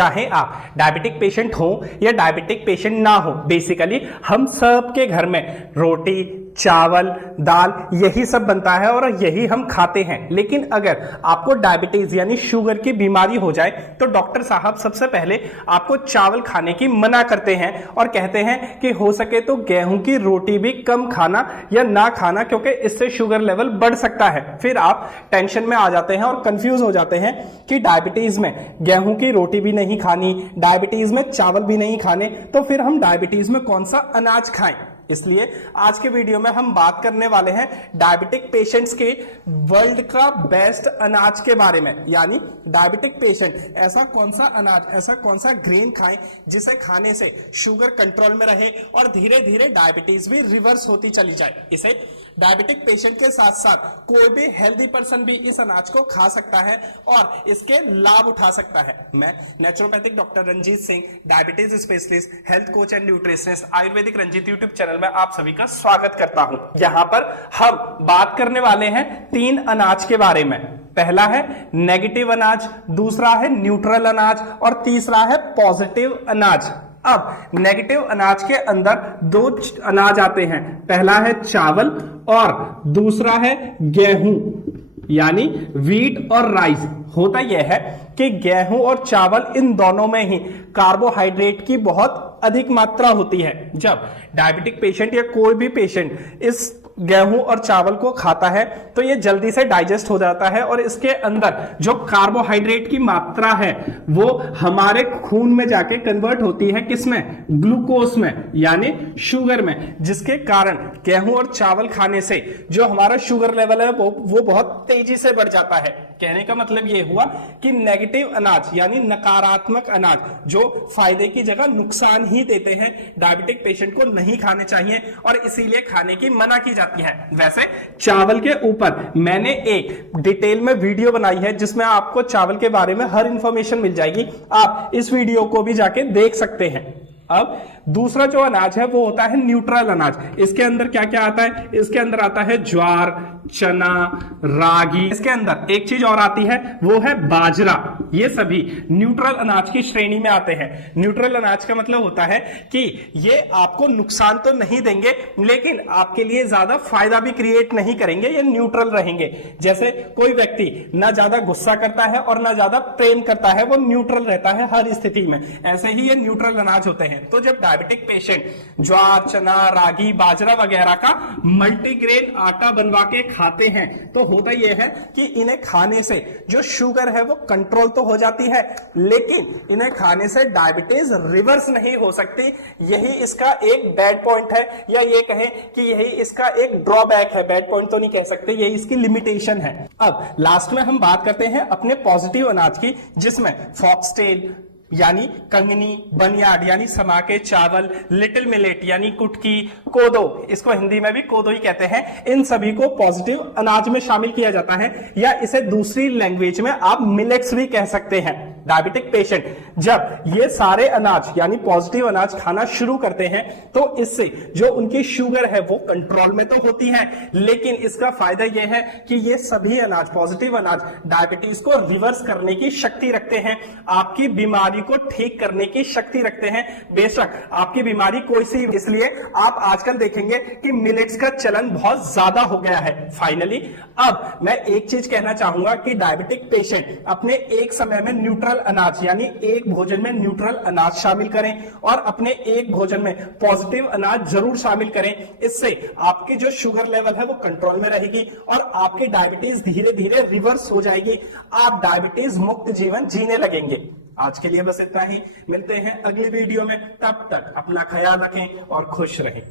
चाहे आप diabetic patient हो या डायबिटिक पेशेंट ना हो, बेसिकली हम सब के घर में रोटी, चावल, दाल यही सब बनता है और यही हम खाते हैं। लेकिन अगर आपको डायबिटीज यानी शुगर की बीमारी हो जाए तो डॉक्टर साहब सबसे पहले आपको चावल खाने की मना करते हैं और कहते हैं कि हो सके तो गेहूं की रोटी भी कम खाना या ना खाना, क्योंकि इससे शुगर लेवल बढ़ सकता है। फिर आप टेंशन में आ जाते हैं और कंफ्यूज हो जाते हैं कि डायबिटीज में गेहूं की रोटी भी नहीं खानी, डायबिटीज में चावल भी नहीं खाने, तो फिर हम डायबिटीज में कौन सा अनाज खाएं। इसलिए आज के वीडियो में हम बात करने वाले हैं डायबिटिक पेशेंट्स के वर्ल्ड का बेस्ट अनाज के बारे में। यानी डायबिटिक पेशेंट ऐसा कौन सा अनाज, ऐसा कौन सा ग्रेन खाएं जिसे खाने से शुगर कंट्रोल में रहे और धीरे धीरे डायबिटीज भी रिवर्स होती चली जाए। इसे डायबिटिक पेशेंट के साथ साथ कोई भी हेल्दी पर्सन भी इस अनाज को खा सकता है और इसके लाभ उठा सकता है। मैं naturopathic doctor Ranjit Singh, diabetes specialist, health coach and nutritionist, Ayurvedic Ranjit YouTube channel में आप सभी का स्वागत करता हूं। यहां पर हम बात करने वाले हैं 3 अनाज के बारे में। पहला है नेगेटिव अनाज, दूसरा है न्यूट्रल अनाज और तीसरा है पॉजिटिव अनाज। अब नेगेटिव अनाज के अंदर 2 अनाज आते हैं, पहला है चावल और दूसरा है गेहूं यानी व्हीट और राइस। होता यह है कि गेहूं और चावल इन दोनों में ही कार्बोहाइड्रेट की बहुत अधिक मात्रा होती है। जब डायबिटिक पेशेंट या कोई भी पेशेंट इस गेहूं और चावल को खाता है तो ये जल्दी से डाइजेस्ट हो जाता है और इसके अंदर जो कार्बोहाइड्रेट की मात्रा है वो हमारे खून में जाके कन्वर्ट होती है किसमें, ग्लूकोज में यानी शुगर में, जिसके कारण गेहूं और चावल खाने से जो हमारा शुगर लेवल है वो बहुत तेजी से बढ़ जाता है। कहने का मतलब ये हुआ कि नेगेटिव अनाज यानी नकारात्मक अनाज जो फायदे की जगह नुकसान ही देते हैं, डायबिटिक पेशेंट को नहीं खाने चाहिए और इसीलिए खाने की मना की जाती है। वैसे चावल के ऊपर मैंने एक डिटेल में वीडियो बनाई है जिसमें आपको चावल के बारे में हर इंफॉर्मेशन मिल जाएगी, आप इस वीडियो को भी जाके देख सकते हैं। अब दूसरा जो अनाज है वो होता है न्यूट्रल अनाज। इसके अंदर क्या क्या आता है, इसके अंदर आता है ज्वार, चना, रागी, इसके अंदर एक चीज और आती है वो है बाजरा। ये सभी न्यूट्रल अनाज की श्रेणी में आते हैं। न्यूट्रल अनाज का मतलब होता है कि ये आपको नुकसान तो नहीं देंगे लेकिन आपके लिए ज्यादा फायदा भी क्रिएट नहीं करेंगे, ये न्यूट्रल रहेंगे। जैसे कोई व्यक्ति ना ज्यादा गुस्सा करता है और ना ज्यादा प्रेम करता है, वो न्यूट्रल रहता है हर स्थिति में, ऐसे ही ये न्यूट्रल अनाज होते हैं। तो जब डायबिटिक पेशेंट ज्वार, चना, रागी, बाजरा वगैरह का मल्टीग्रेन आटा बनवा के खाते हैं तो होता यह है कि इन्हें खाने से जो शुगर है वो कंट्रोल तो हो जाती है लेकिन इन्हें खाने से डायबिटीज रिवर्स नहीं हो सकती। यही इसका एक बैड पॉइंट है या ये कहें कि यही इसका एक ड्रॉबैक है। बैड पॉइंट तो नहीं कह सकते, यही इसकी लिमिटेशन है। अब लास्ट में हम बात करते हैं अपने पॉजिटिव अनाज की, जिसमें फॉक्सटेल यानी कंगनी, बनियाड यानी समा के चावल, लिटिल मिलेट यानी कुटकी, कोदो, इसको हिंदी में भी कोदो ही कहते हैं, इन सभी को पॉजिटिव अनाज में शामिल किया जाता है या इसे दूसरी लैंग्वेज में आप मिलेट्स भी कह सकते हैं। डायबिटिक पेशेंट जब ये सारे अनाज यानी पॉजिटिव अनाज खाना शुरू करते हैं तो इससे जो उनकी शुगर है वो कंट्रोल में तो होती है लेकिन इसका फायदा यह है कि ये सभी अनाज, पॉजिटिव अनाज, डायबिटीज को रिवर्स करने की शक्ति रखते हैं, आपकी बीमारी को ठीक करने की शक्ति रखते हैं, बेशक आपकी बीमारी कोई सी। इसलिए आप आजकल देखेंगे कि मिलेट्स का चलन बहुत ज्यादा हो गया है। फाइनली अब मैं एक चीज कहना चाहूंगा कि डायबिटिक पेशेंट अपने एक समय में न्यूट्रल अनाज यानी एक भोजन में न्यूट्रल अनाज शामिल करें और अपने एक भोजन में पॉजिटिव अनाज जरूर शामिल करें। इससे आपकी जो शुगर लेवल है वो कंट्रोल में रहेगी और आपकी डायबिटीज धीरे धीरे रिवर्स हो जाएगी, आप डायबिटीज मुक्त जीवन जीने लगेंगे। आज के लिए बस इतना ही, मिलते हैं अगली वीडियो में, तब तक अपना ख्याल रखें और खुश रहें।